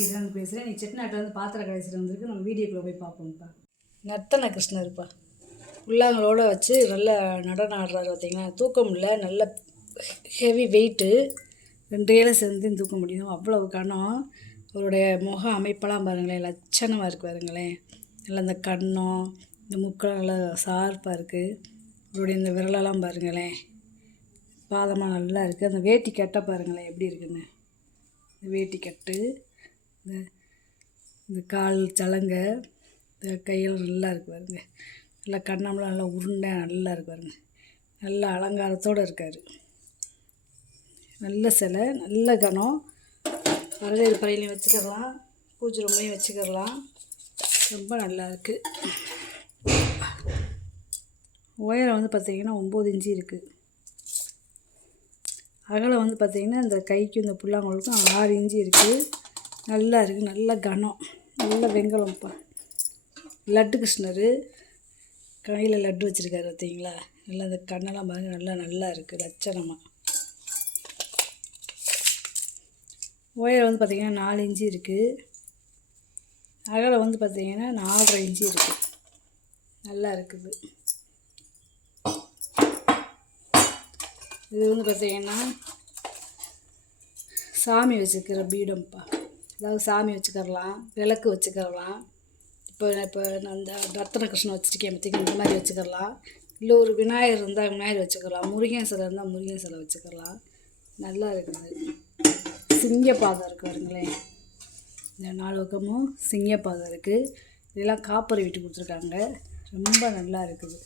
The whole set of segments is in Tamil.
அழகிலேருந்து பேசுகிறேன். நீ செட்டிநாட்டில் வந்து பாத்திர கடைசியில் வந்துருக்கு. நம்ம வீடியோக்குள்ளே போய் பார்ப்போம்ப்பா. நர்த்தன கிருஷ்ணருப்பா புல்லாங்களோட வச்சு நல்லா நடனம் ஆடுறாரு. பார்த்தீங்கன்னா தூக்கம் இல்லை, நல்ல ஹெவி வெயிட்டு, 2 கையில் சேர்ந்து தூக்க முடியும். அவ்வளவு கனம். அவருடைய முக அமைப்பெல்லாம் பாருங்களேன், லட்சணமாக இருக்குது பாருங்களேன். நல்லா இந்த கன்னம், இந்த முக்கெல்லாம் நல்லா ஷார்ப்பாக இருக்குது. அவருடைய இந்த விரலெல்லாம் பாருங்களேன், பாதமாக நல்லா இருக்குது. அந்த வேட்டி கட்டை பாருங்களேன் எப்படி இருக்குன்னு. இந்த வேட்டி கட்டு, இந்த கால் சலங்கை, இந்த கையெல்லாம் நல்லா இருக்குது பாருங்க. நல்லா கண்ணம்லாம் நல்லா உருண்டை நல்லா இருக்கு பாருங்க. நல்ல அலங்காரத்தோடு இருக்கார். நல்ல சிலை, நல்ல கனம். வரவேறு பறையிலையும் வச்சுக்கலாம், பூஜை ரூம்லையும் வச்சுக்கலாம். ரொம்ப நல்லா இருக்குது. உயரம் வந்து பார்த்திங்கன்னா 9 இன்ச்சு இருக்குது. அகலம் வந்து பார்த்திங்கன்னா இந்த கைக்கும் இந்த புல்லாங்குழலுக்கும் 6 இன்ச்சு இருக்குது. நல்லா இருக்குது, நல்ல கனம், நல்ல வெங்கலம்ப்பா. லட்டு கிருஷ்ணர் கையில் லட்டு வச்சுருக்காரு பார்த்தீங்களா. நல்லா அந்த கண்ணெல்லாம் பாருங்க, நல்லா இருக்குது லட்சணமாக. உயரம் வந்து பார்த்திங்கன்னா 4 இன்ச்சு இருக்குது. அகலம் வந்து பார்த்திங்கன்னா 4.5 இன்ச்சு இருக்குது. நல்லா இருக்குது. இது வந்து பார்த்திங்கன்னா சாமி வச்சுக்கிற பீடம்ப்பா. அதாவது சாமி வச்சுக்கிறலாம், விளக்கு வச்சுக்கிறலாம். இப்போ நான் அந்த ரத்தன கிருஷ்ணன் வச்சுருக்கேன் பார்த்திங்கன்னா, இந்த மாதிரி வச்சுக்கிறலாம். இல்லை ஒரு விநாயகர் இருந்தால் விநாயகர் வச்சுக்கலாம், முருகன் சிலை இருந்தால் முருகன் சிலை வச்சுக்கலாம். நல்லா இருக்குது. சிங்கப்பாதம் இருக்குது பாருங்களேன். இந்த 4 பக்கமும் சிங்கப்பாதம் இருக்குது. இதெல்லாம் காப்பர் விட்டு கொடுத்துருக்காங்க. ரொம்ப நல்லா இருக்குது.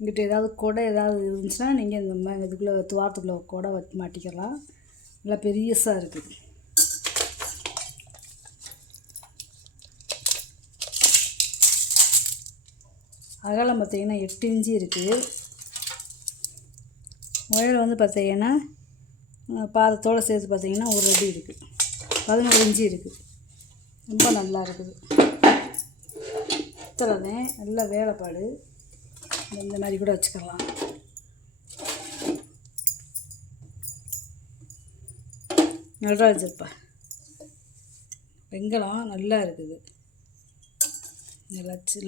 இங்கிட்ட ஏதாவது கொடை ஏதாவது இருந்துச்சுன்னா நீங்கள் இந்த மாதிரி இதுக்குள்ளே துவாரத்துக்குள்ளே கொடை வச்சு மாட்டிக்கலாம். நல்லா பெரியசாக இருக்குது. அகலம் பார்த்திங்கன்னா 8 இன்ச்சு இருக்குது. உயரம் வந்து பார்த்திங்கன்னா பாதத்தோடு சேர்த்து பார்த்திங்கன்னா 1 அடி இருக்குது. 11 இன்ச்சு இருக்குது. ரொம்ப நல்லா இருக்குது. இத்தனை நல்ல வேலைப்பாடு. இந்த மாதிரி கூட வச்சுக்கலாம். நடராஜர்ப்பா வெங்கலம் நல்லா இருக்குது.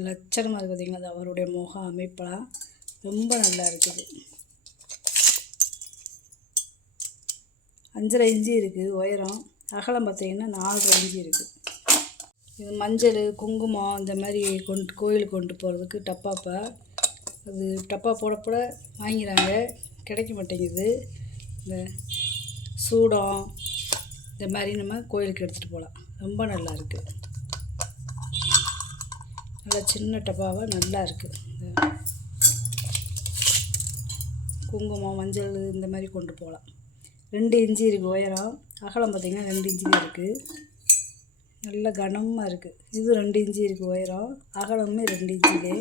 லட்சணமாக இருக்குது பார்த்திங்கன்னா. அது அவருடைய முக அமைப்பெல்லாம் ரொம்ப நல்லா இருக்குது. 5.5 இன்ச்சு இருக்குது உயரம். அகலம் பார்த்திங்கன்னா 4.5 இன்ச்சு இருக்குது. இது மஞ்சள் குங்குமம் இந்த மாதிரி கோயிலுக்கு கொண்டு போகிறதுக்கு டப்பாப்பா. அது டப்பா போட வாங்கிறாங்க, கிடைக்க மாட்டேங்குது. இந்த சூடம் இந்த மாதிரி நம்ம கோயிலுக்கு எடுத்துகிட்டு போகலாம். ரொம்ப நல்லா இருக்குது. நல்லா சின்ன டப்பாவாக நல்லா இருக்குது. குங்குமம் மஞ்சள் இந்த மாதிரி கொண்டு போகலாம். 2 இன்ச்சு இருக்குது உயரம். அகலம் பார்த்திங்கன்னா 2 இன்ச்சு இருக்குது. நல்ல கனமாக இருக்குது. இது 2 இன்ச்சு இருக்குது உயரம். அகலமே 2 இன்ச்சிலே.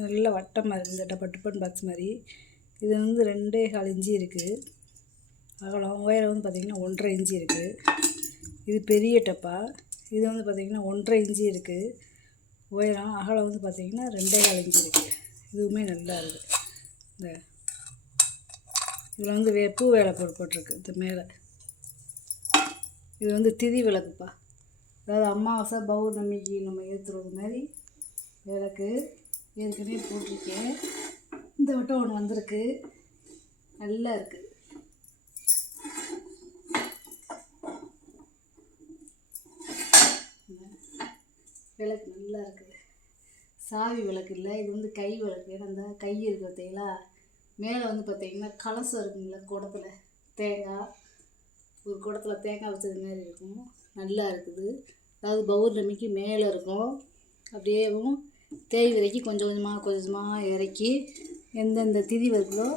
நல்ல வட்டமாக இருக்குது. இந்த டப்பா டிஃபன் பாக்ஸ் மாதிரி. இது வந்து 2.25 இன்ச்சு இருக்குது அகலம். உயரம் வந்து பார்த்திங்கன்னா 1.5 இன்ச்சு இருக்குது. இது பெரிய டப்பா. இது வந்து பார்த்திங்கன்னா 1.5 இன்ச்சு இருக்குது உயரம். அகலம் வந்து பார்த்திங்கன்னா 2.25 இன்ச்சு இருக்குது. இதுவுமே நல்லா இருக்குது. இந்த இதில் வந்து பூ வேலை போட்டிருக்கு இது மேலே. இது வந்து திதி விளக்குப்பா. அதாவது அமாவாசை பௌர்ணமிக்கு நம்ம ஏற்றுறது மாதிரி விளக்கு. ஏற்கனவே போட்டிருக்கேன். இந்த வட்டம் ஒன்று வந்திருக்கு. நல்லா இருக்குது. விளக்கு நல்லா இருக்குது. சாவி விளக்கு இல்லை, இது வந்து கை விளக்கு. ஏன்னா அந்த கை இருக்குது பார்த்தீங்களா. மேலே வந்து பார்த்திங்கன்னா கலசம் இருக்குங்களா, குடத்தில் தேங்காய், ஒரு குடத்தில் தேங்காய் வச்சது மாதிரி இருக்கும். நல்லா இருக்குது. அதாவது பௌர்ணமிக்கு மேலே இருக்கும். அப்படியேவும் தேய்விரைக்கு கொஞ்சம் கொஞ்சமாக இறக்கி எந்தெந்த திதி வருதோ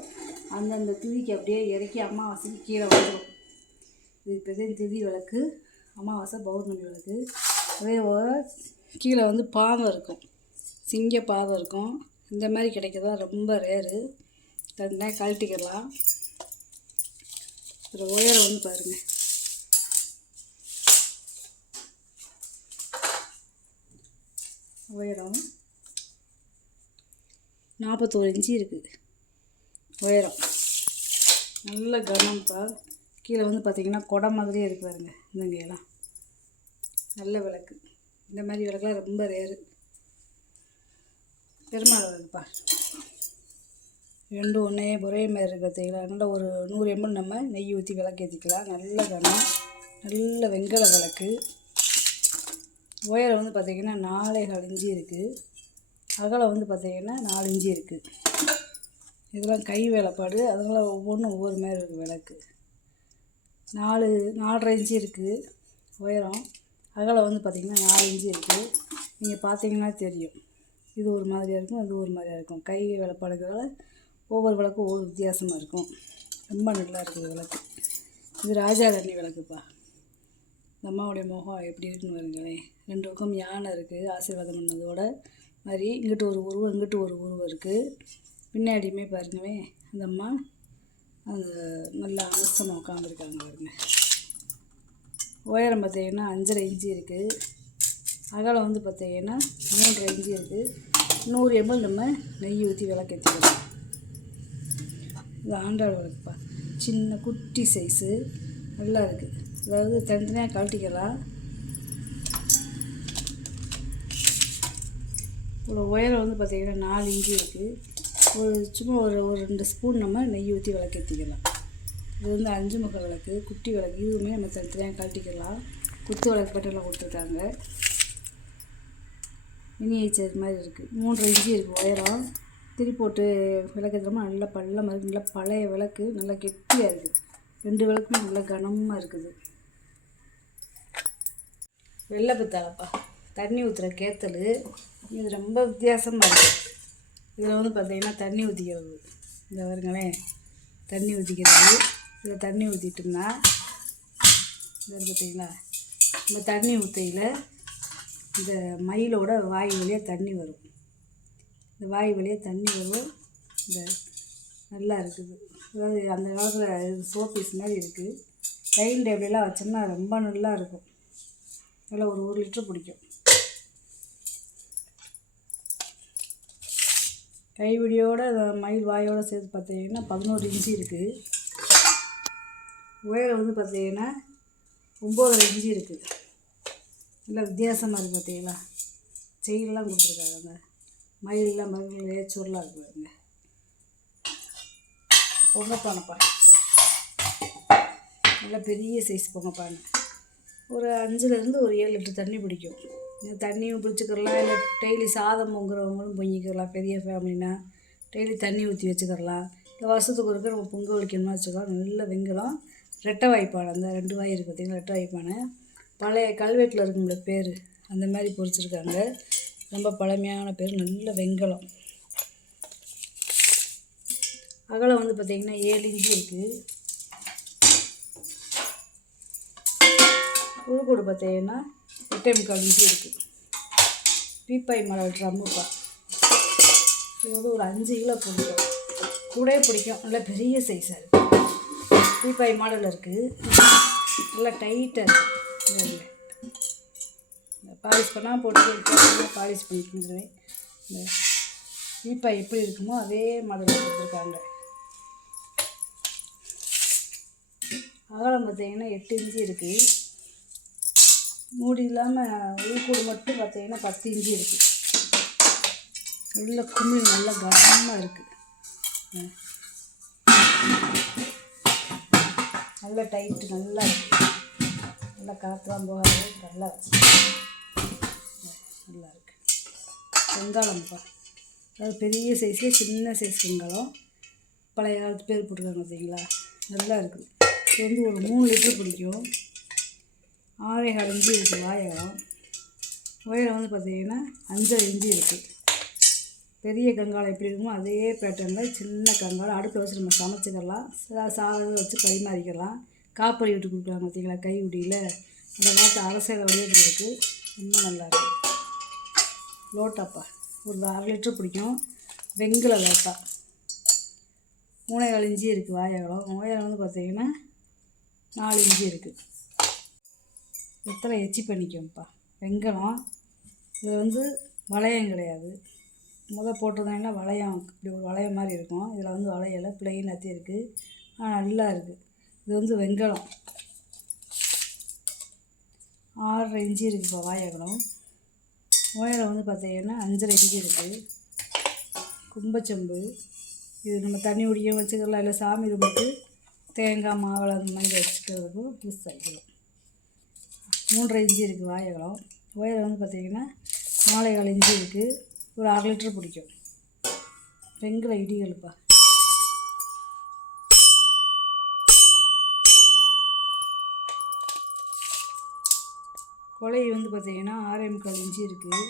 அந்தந்த திதிக்கு அப்படியே இறக்கி அமாவாசைக்கு கீழே வந்துடும். இது இப்போ திதி விளக்கு, அமாவாசை பௌர்ணமி விளக்கு. அதே போல் கீழே வந்து பாதம் இருக்கும், சிங்க பாதம் இருக்கும். இந்த மாதிரி கிடைக்கிறதா ரொம்ப ரேரு. தண்டனை கழட்டிக்கலாம். இதில் உயரம் வந்து பாருங்கள், உயரம் 41 இன்ச்சு இருக்குது உயரம். நல்ல கனம்ப்பா. கீழே வந்து பார்த்திங்கன்னா குடம் மாதிரியே இருக்குது பாருங்க. இந்தங்கெல்லாம் நல்ல விளக்கு. இந்த மாதிரி விளக்குலாம் ரொம்ப ரேரு. பெருமாள் விளக்குப்பா, ரெண்டும் ஒரே மாதிரி இருக்க பார்த்தீங்களா. நல்லா ஒரு 100 ml நம்ம நெய் ஊற்றி விளக்கு ஏற்றிக்கலாம். நல்ல கனம், நல்ல வெங்கல விளக்கு. உயரம் வந்து பார்த்திங்கன்னா 4.25 இன்ச்சு இருக்குது. அகலம் வந்து பார்த்திங்கன்னா 4 இன்ச்சு இருக்குது. இதெல்லாம் கை வேலைப்பாடு, அதனால் ஒவ்வொன்றும் ஒவ்வொரு மாதிரி இருக்குது. விளக்கு 4.5 இன்ச்சு இருக்குது உயரம். அகலம் வந்து பார்த்திங்கன்னா 4 இன்ச்சு இருக்குது. நீங்கள் பார்த்தீங்கன்னா தெரியும், இது ஒரு மாதிரியாக இருக்கும், அது ஒரு மாதிரியாக இருக்கும். கை வேலைப்பாடுகிறதால ஒவ்வொரு விளக்கும் ஒவ்வொரு வித்தியாசமாக இருக்கும். ரொம்ப நல்லா இருக்குது விளக்கு. இது ராஜாராணி விளக்குப்பா. இந்த அம்மாவுடைய முகம் எப்படி இருக்குன்னு வருங்களேன். 2 பக்கம் யானை இருக்குது ஆசீர்வாதம் பண்ணதோட மாதிரி. இங்கிட்டு ஒரு உருவம், இங்கிட்டு ஒரு உருவம் இருக்குது. பின்னாடியுமே பாருங்கவே அந்த அம்மா அந்த நல்லா அனுசமாக உட்காந்துருக்காங்க பாருங்க. உயரம் பார்த்தீங்கன்னா 5.5 இன்ச்சு இருக்குது. அகலம் வந்து பார்த்தீங்கன்னா 3.5 இன்ச்சு இருக்குது. 100 ml நம்ம நெய் ஊற்றி விளக்கேற்றிக்கலாம். இது ஆண்டாள் விளக்குப்பா, சின்ன குட்டி சைஸு, நல்லா இருக்குது. அதாவது தனித்தனியாக கழட்டிக்கலாம். இவ்வளோ உயரம் வந்து பார்த்திங்கன்னா 4 இன்ச்சு இருக்குது. சும்மா ஒரு 2 ஸ்பூன் நம்ம நெய் ஊற்றி விளக்கேற்றிக்கலாம். இது வந்து 5 முக விளக்கு, குட்டி விளக்கு. இதுவுமே நம்ம தனித்தனியாக கழட்டிக்கலாம். குத்து விளக்கு பட்டெல்லாம் கொடுத்துருக்காங்க. மினியேச்சர் மாதிரி இருக்குது. 3.5 இன்ச்சு இருக்குது உயரம். திரி போட்டு விளக்கேற்றோம்னா நல்லா பள்ளம் மாதிரி, நல்லா பழைய விளக்கு, நல்லா கெட்டியாக இருக்குது. 2 விளக்குமே நல்லா கனமாக இருக்குது. வெள்ளை பித்தாளப்பா, தண்ணி ஊற்றுற கேத்தல். இது ரொம்ப வித்தியாசமாக இருக்குது. இதில் வந்து பார்த்திங்கன்னா தண்ணி ஊற்றிக்கிறது. இந்த வருங்களேன், தண்ணி ஊற்றிக்கிறது. இதில் தண்ணி ஊற்றிட்டோம்னா இதில் பார்த்திங்களா, இந்த தண்ணி ஊற்றையில் இந்த மயிலோட வாய் வழியாக தண்ணி வரும். இந்த வாய் வழியாக தண்ணி வரும். இந்த நல்லா இருக்குது. அதாவது அந்த காலத்தில் இது சோப்பீஸ் மாதிரி இருக்குது. டைனிங் டேபிளெலாம் வச்சோம்னா ரொம்ப நல்லா இருக்கும். நல்லா ஒரு 1 லிட்டர் பிடிக்கும். கைவிடியோட மயில் வாயோடு சேர்த்து பார்த்தீங்கன்னா 11 இன்ச்சு இருக்குது. உயரம் வந்து பார்த்தீங்கன்னா 9.5 இன்ச்சு இருக்குது. நல்லா வித்தியாசமாக இருக்குது பார்த்தீங்களா. செயின்லாம் கொடுத்துருக்காங்க. அந்த மயிலெலாம் மயில் ஏச்சூர்லாம் இருக்குதுங்க. பொங்கப்பானைப்பா, நல்லா பெரிய சைஸ் பொங்கப்பானை. ஒரு 5லேருந்து ஒரு 7 லிட்டர் தண்ணி பிடிக்கும். தண்ணியும் பிடிச்சிக்கிறலாம். இல்லை டெய்லி சாதம் பொங்குறவங்களும் பொங்கிக்கலாம். பெரிய ஃபேமிலினா டெய்லி தண்ணி ஊற்றி வச்சுக்கிறலாம். இல்லை வருஷத்துக்கு ஒருக்க நம்ம பொங்க வைக்கணும்னு வச்சுக்கலாம். நல்ல வெங்கலம். ரெட்டை வாய்ப்பானை, அந்த 2 வாய் இருக்குது பார்த்திங்கன்னா, ரெட்டை வாய்ப்பானை. பழைய கல்வெட்டில் இருக்குங்கள பேர், அந்த மாதிரி பொறிச்சிருக்காங்க. ரொம்ப பழமையான பேர். நல்ல வெங்கலம். அகலம் வந்து பார்த்திங்கன்னா 7 இன்ச்சு இருக்குது. உள்கூடு பார்த்தீங்கன்னா 8.25 இன்ச்சு இருக்குது. பீப்பாய் மாடல் ட்ரம்முப்பா. இது வந்து ஒரு 5 கிலோ பிடிக்கும். கூடவே பிடிக்கும். நல்லா பெரிய சைஸாக இருக்குது. பீப்பாய் மாடல் இருக்குது. நல்லா டைட்டாக இருக்குது. பாலிஷ் பண்ணால் போட்டு பாலிஷ் பண்ணிக்கிறேன். இந்த பீப்பாய் எப்படி இருக்குமோ அதே மாடலில் கொடுத்துருக்காங்க. அகலம் பார்த்தீங்கன்னா 8 இன்ச்சு இருக்குது. மூடி இல்லாமல் உள்கூடு மட்டும் பார்த்தீங்கன்னா 10 இன்ச்சு இருக்குது. நல்ல குமிழ், நல்ல கனமாக இருக்குது. நல்ல டைட்டு, நல்லா இருக்குது. நல்லா காற்றுலாம் போகாது, நல்லா நல்லா இருக்குது. வெங்காயம்ப்பா, அதாவது பெரிய சைஸ்லேயே சின்ன சைஸ் வெங்காயம். பழைய காலத்து பேர் போட்டுருக்காங்க பார்த்தீங்களா, நல்லா இருக்குது. இது வந்து ஒரு 3 லிட்டர் பிடிக்கும். 6.25 இன்ச்சு இருக்குது வாயகம். உயரம் வந்து பார்த்திங்கன்னா 5.5 இன்ச்சு இருக்குது. பெரிய கங்காளம் எப்படி இருக்குமோ அதே பேட்டர்னில் சின்ன கங்காளம். அடுப்பில் வச்சு நம்ம சமைச்சிக்கலாம். சாதம் வச்சு பரிமாறிக்கலாம். காப்பரி விட்டு கொடுக்குறாங்க பார்த்தீங்களா கைவிடியில். அந்த காலத்து அரசியல் வழியிருக்கு. ரொம்ப நல்லாயிருக்கு. லோட்டாப்பா, ஒரு 1/2 லிட்டர் பிடிக்கும். வெங்கல லோட்டா. 3.25 இன்ச்சு இருக்குது வாயகம். உயரம் வந்து பார்த்திங்கன்னா 4 இன்ச்சு இருக்குது. வெத்தலை எச்சி பண்ணிக்கோப்பா. வெங்கலம். இது வந்து வளையம் கிடையாது. போட்டிருந்தாங்கன்னா வளையம், இப்படி ஒரு வளையம் மாதிரி இருக்கும். இதில் வந்து வளையலை ப்ளெயினாக இருக்குது. நல்லா இருக்குது. இது வந்து வெங்கலம். 6.5 இன்ச்சு இருக்குதுப்பா வாய் அகலம். உயரம் வந்து பார்த்திங்கன்னா 5.5 இன்ச்சு இருக்குது. கும்பச்செம்பு இது நம்ம தண்ணி குடிக்க வச்சுக்கலாம், இல்லை சாமி ரூமுக்கு தேங்காய் மாவளை அந்த மாதிரி வச்சுக்கிறதுக்கும் யூஸ் ஆகிக்கிறோம். 3.5 இன்ச்சு இருக்குது வாய் அகலம். உயரம் வந்து பார்த்திங்கன்னா 4.25 இன்ச்சு இருக்குது. ஒரு 1/2 லிட்டர் பிடிக்கும். வெங்கல இடிகள்ப்பா. கொலை வந்து பார்த்திங்கன்னா 6.25 இன்ச்சு இருக்குது.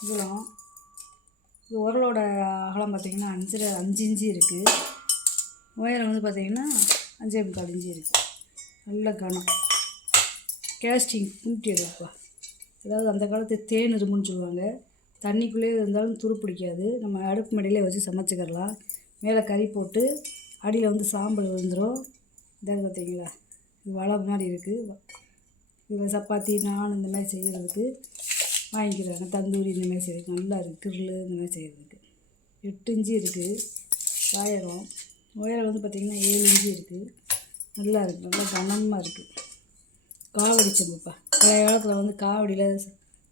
அகலம் இது உரலோட அகலம் பார்த்திங்கன்னா 5 இன்ச்சு இருக்குது. உயரம் வந்து பார்த்திங்கன்னா 5.25 இன்ச்சு இருக்குது. நல்ல கனம். கேஸ்டிங் கூட்டி எடுப்பா. அதாவது அந்த காலத்து தேன் இரும்புன்னு சொல்லுவாங்க. தண்ணிக்குள்ளேயே இருந்தாலும் துரு பிடிக்காது. நம்ம அடுப்பு மடியிலே வச்சு சமைச்சிக்கிறலாம். மேலே கறி போட்டு அடியில் வந்து சாம்பல் விழுந்துடும். இதாக பார்த்திங்களா, இது வலை மாதிரி இருக்குது. இதில் சப்பாத்தி நான் இந்த மாதிரி செய்கிறதுக்கு வாங்கிக்கிறாங்க. தந்தூரி இந்த மாதிரி செய்கிறதுக்கு நல்லா இருக்குது. கிரில் இந்த மாதிரி செய்கிறதுக்கு 8 இன்ச்சு இருக்குது வாயகம். உயரம் வந்து பார்த்திங்கன்னா 7 இன்ச்சு இருக்குது. நல்லா இருக்குது, நல்லா கனமாக இருக்குது. காவடி செம்புப்பா. பழைய காலத்தில் வந்து காவடியில்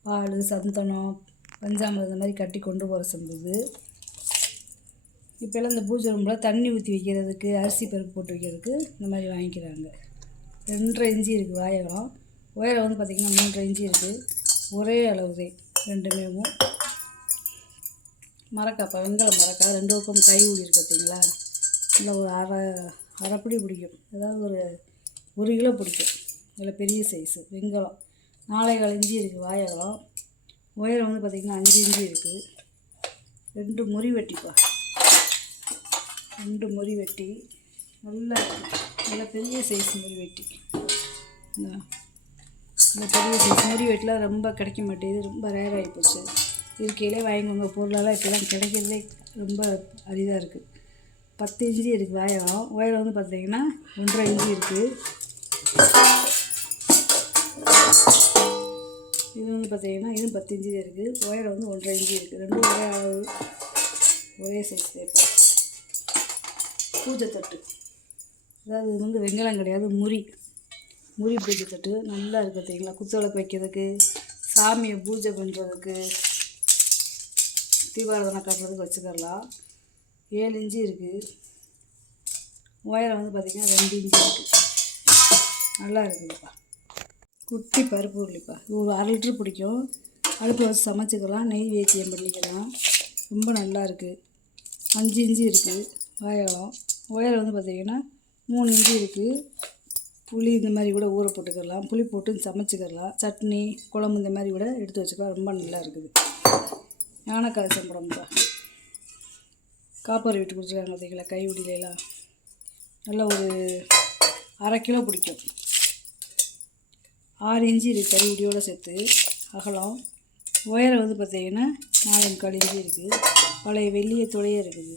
பால் சந்தனம் பஞ்சாமிரம் இந்த மாதிரி கட்டி கொண்டு போகிற செம்பு இது. இப்போல்லாம் இந்த பூஜை ரூமில் தண்ணி ஊற்றி வைக்கிறதுக்கு, அரிசி பருப்பு போட்டு வைக்கிறதுக்கு இந்த மாதிரி வாங்கிக்கிறாங்க. 2.5 இன்ச்சு இருக்குது வாயகம். உயரம் வந்து பார்த்திங்கன்னா 3.5 இன்ச்சு இருக்குது. ஒரே அளவு தான் ரெண்டுமே. மரக்காப்பா, வெங்காயம் மரக்கா 2 பக்கம் கை ஊடி இருக்கு பார்த்திங்களா. இல்லை ஒரு அரைப்படி பிடிக்கும். அதாவது ஒரு கிலோ பிடிக்கும். அதில் பெரிய சைஸு வெங்காயம். 4.25 இன்ச்சு இருக்குது வாயகம். உயரம் வந்து பார்த்திங்கன்னா 5 இன்ச்சு இருக்குது. 2 முறி வெட்டிப்பா. 2 முறி வெட்டி நல்லா இருக்குது. நல்லா பெரிய சைஸ் முறி வெட்டி. இந்த பெரிய சைஸ் முறி வெட்டிலாம் ரொம்ப கிடைக்க மாட்டேங்குது. ரொம்ப ரேர் ஆகி போச்சு. இருக்கையிலே வாங்கிக்கோங்க. பொருளெல்லாம் இப்போலாம் கிடைக்கிறதே ரொம்ப அரிதாக இருக்குது. 10 இன்ச்சு இருக்குது வாயகம். உயரம் வந்து பார்த்திங்கன்னா 1.5 இன்ச்சு இருக்குது. இது வந்து பார்த்திங்கன்னா இதுவும் 10 இன்ச்சு இருக்குது. உயரம் வந்து 1.5 இன்ச்சு இருக்குது. ரெண்டும் ஒரே அளவு, ஒரே சைஸ் தேப்பா. பூஜை தட்டு, அதாவது இது வந்து வெங்காயம் கிடையாது, முறி பூஜை தட்டு நல்லா இருக்குது பார்த்திங்களா. குத்துவிளக்கு வைக்கிறதுக்கு, சாமியை பூஜை பண்ணுறதுக்கு, தீபாராதனை காட்டுறதுக்கு வச்சுக்கலாம். 7 இன்ச்சு இருக்குது. உயரம் வந்து பார்த்திங்கன்னா 2 இன்ச்சு இருக்குது. நல்லா இருக்குதுப்பா. குட்டி பருப்பு உருளிப்பா. இது ஒரு 1/2 லிட்டர் பிடிக்கும். அடுப்பில் வச்சு சமைச்சிக்கலாம். நெய் வேத்தியம் பண்ணிக்கலாம். ரொம்ப நல்லா இருக்குது. 5 இன்ச்சு இருக்குது வாயகம். உயரம் வந்து பார்த்திங்கன்னா 3 இன்ச்சு இருக்குது. புளி இந்த மாதிரி கூட ஊற போட்டுக்கலாம். புளி போட்டு சமைச்சிக்கலாம். சட்னி குழம்பு இந்த மாதிரி கூட எடுத்து வச்சுக்கலாம். ரொம்ப நல்லா இருக்குது. யானைக்காய் சம்பளம்ப்பா. காப்பர் விட்டு கொடுத்துருக்காங்க பார்த்திங்களா. கை உடிலாம் நல்லா ஒரு 1/2 கிலோ பிடிக்கும். 6 இன்ச்சு இருக்குது கை உடியோடு சேர்த்து அகலம். உயரம் வந்து பார்த்திங்கன்னா 4.25 இன்ச்சு இருக்குது. பழைய வெள்ளிய துளையே இருக்குது.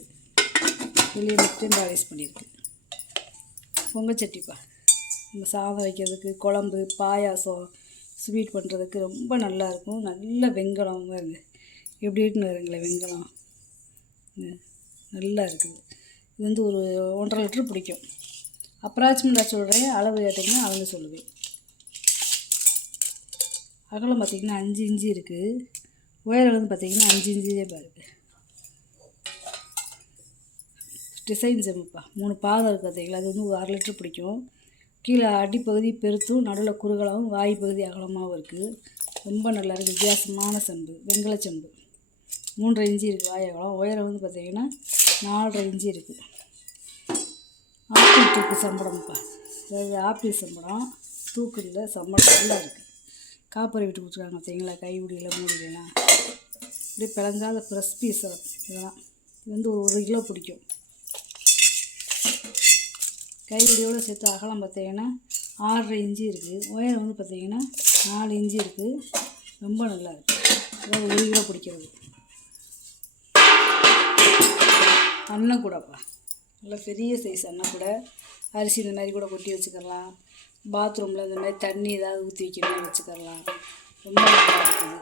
வெளியே மட்டும் பாலிஷ் பண்ணியிருக்கு. பொங்கச்சட்டிப்பா. நம்ம சாதம் வைக்கிறதுக்கு, குழம்பு, பாயாசம், ஸ்வீட் பண்ணுறதுக்கு ரொம்ப நல்லாயிருக்கும். நல்ல வெங்காயம் பாருங்க எப்படி இருக்குன்னு வருங்களேன். வெங்காயம் நல்லா இருக்குது. இது வந்து ஒரு 1.5 லிட்டர் பிடிக்கும். அப்ராக்சிமேட்டாக சொல்கிறேன், அளவு கேட்டிங்கன்னா அளந்து சொல்லுவேன். அகலம் பார்த்திங்கன்னா 5 இன்ச்சு இருக்குது. உயரம் வந்து பார்த்திங்கன்னா 5 இன்ச்சே பாருங்கள். டிசைன் செம்புப்பா. 3 பாதம் இருக்குது பார்த்திங்களா. அது வந்து ஒரு 1/2 லிட்டர் பிடிக்கும். கீழே அடிப்பகுதி பெருத்தும் நடுவில் குறுகலாகவும் வாய் பகுதி அகலமாகவும் இருக்குது. ரொம்ப நல்லா இருக்குது. வித்தியாசமான செம்பு, வெங்கல செம்பு. 3.5 இன்ச்சு இருக்குது வாய் அகலம். உயரம் வந்து பார்த்திங்கன்னா 4.5 இன்ச்சு இருக்குது. ஆப்பிள் தூக்கு சம்பளம்ப்பா. அதாவது ஆப்பிள் சம்பளம் தூக்குல சம்பளம் நல்லா இருக்குது. காப்பரை விட்டு கொடுத்துருக்காங்க பார்த்திங்களா. கை உடியில் மூடிலாம் அப்படியே பிளங்காத ஃப்ரெஷ் பீஸ் இதெல்லாம். இது வந்து ஒரு 1 கிலோ பிடிக்கும். கைவிடியோடு சேர்த்து அகலம் பார்த்திங்கன்னா 6.5 இன்ச்சு இருக்குது. உயரம் வந்து பார்த்திங்கன்னா 4 இன்ச்சு இருக்குது. ரொம்ப நல்லா இருக்குது. அதாவது 1 கிலோ பிடிக்கிறது. அன்னக்கூடப்பா. நல்லா பெரிய சைஸ் அன்னக்கூடை. அரிசி இந்த மாதிரி கூட கொட்டி வச்சுக்கலாம். பாத்ரூமில் இந்த மாதிரி தண்ணி ஏதாவது ஊற்றி வைக்கணும்னு வச்சுக்கலாம். ரொம்ப நல்லா இருக்குது.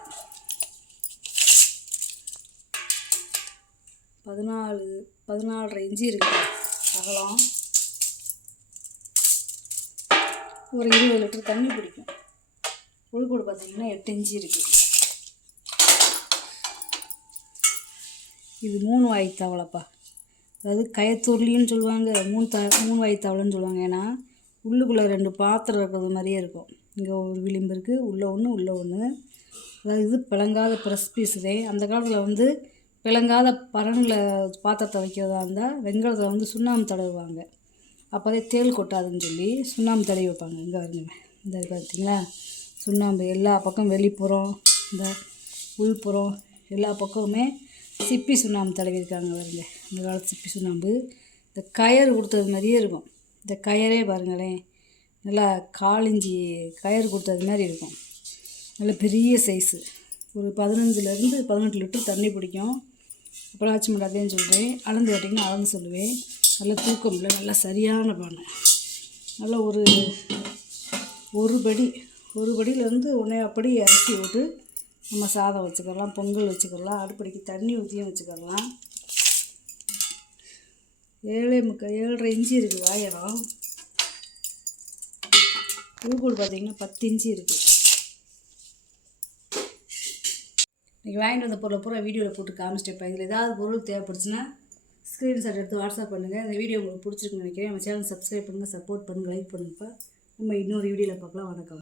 14.5 இன்ச்சு இருக்குது அகலம். ஒரு 20 லிட்டர் தண்ணி பிடிக்கும். உள்கூடு பார்த்திங்கன்னா 8 இன்ச்சு இருக்குது. இது 3 வாய் தவளைப்பா. அதாவது கயத்தூர்லின்னு சொல்லுவாங்க, 3 வாய் தவளைன்னு சொல்லுவாங்க. ஏன்னா உள்ளுக்குள்ளே 2 பாத்திரம் இருக்கிறது மாதிரியே இருக்கும். இங்கே ஒரு விளிம்பு இருக்குது, உள்ளே ஒன்று. அதாவது இது பிளங்காத ப்ரெஸ் பீஸுதே. அந்த காலத்தில் வந்து பிளங்காத பரன்களை பாத்திரத்தை வைக்கிறதா இருந்தால் வெங்காயத்தில் வந்து சுண்ணாம்பு தடவுவாங்க. அப்போதே தேள் கொட்டாதுன்னு சொல்லி சுண்ணாம்பு தடவி வைப்பாங்க. இங்கே வருங்க, இந்த பார்த்தீங்களா சுண்ணாம்பு எல்லா பக்கம் வெளிப்புறம் இந்த உள்புறம் எல்லா பக்கமுமே சிப்பி சுண்ணாம்பு தடவிருக்காங்க வருங்க. இந்த காலத்து சிப்பி சுண்ணாம்பு. இந்த கயறு கொடுத்தது மாதிரியே இருக்கும். இந்த கயரே பாருங்களேன், நல்லா காலிஞ்சி கயறு கொடுத்தது மாதிரி இருக்கும். நல்ல பெரிய சைஸு, ஒரு 15 to 18 லிட்டர் தண்ணி பிடிக்கும். அப்புறம் ஆச்சு மாட்டாதேன்னு சொல்கிறேன். அளந்து கேட்டிங்கன்னா அளந்து சொல்லுவேன். நல்லா தூக்கம் இல்லை, நல்லா சரியான பானை. நல்லா ஒரு படியிலேருந்து 1.5 படி அரிசி போட்டு நம்ம சாதம் வச்சுக்கலாம், பொங்கல் வச்சுக்கலாம், அடுப்படிக்கு தண்ணி ஊற்றியும் வச்சுக்கலாம். 7.5 இன்ச்சு இருக்குது வாயரம். உள்கூடு பார்த்திங்கன்னா 10 இன்ச்சு இருக்குது. இன்றைக்கி வாங்கிட்டு வந்த பொருளை பூரா வீடியோவில் போட்டு காமிச்சிட்டேப்பா. இதில் ஏதாவது பொருள் தேவைப்படுச்சுன்னா ஸ்க்ரீன்ஷாட் எடுத்து வாட்ஸ்அப் பண்ணுங்கள். இந்த வீடியோ உங்களுக்கு பிடிச்சிருக்குன்னு நினைக்கிறேன். நம்ம சேனல் சப்ஸ்கிரைப் பண்ணுங்கள், சப்போர்ட் பண்ணுங்கள், லைக் பண்ணுங்கப்பா. நம்ம இன்னொரு வீடியோவில் பார்க்கலாம். வணக்கம்.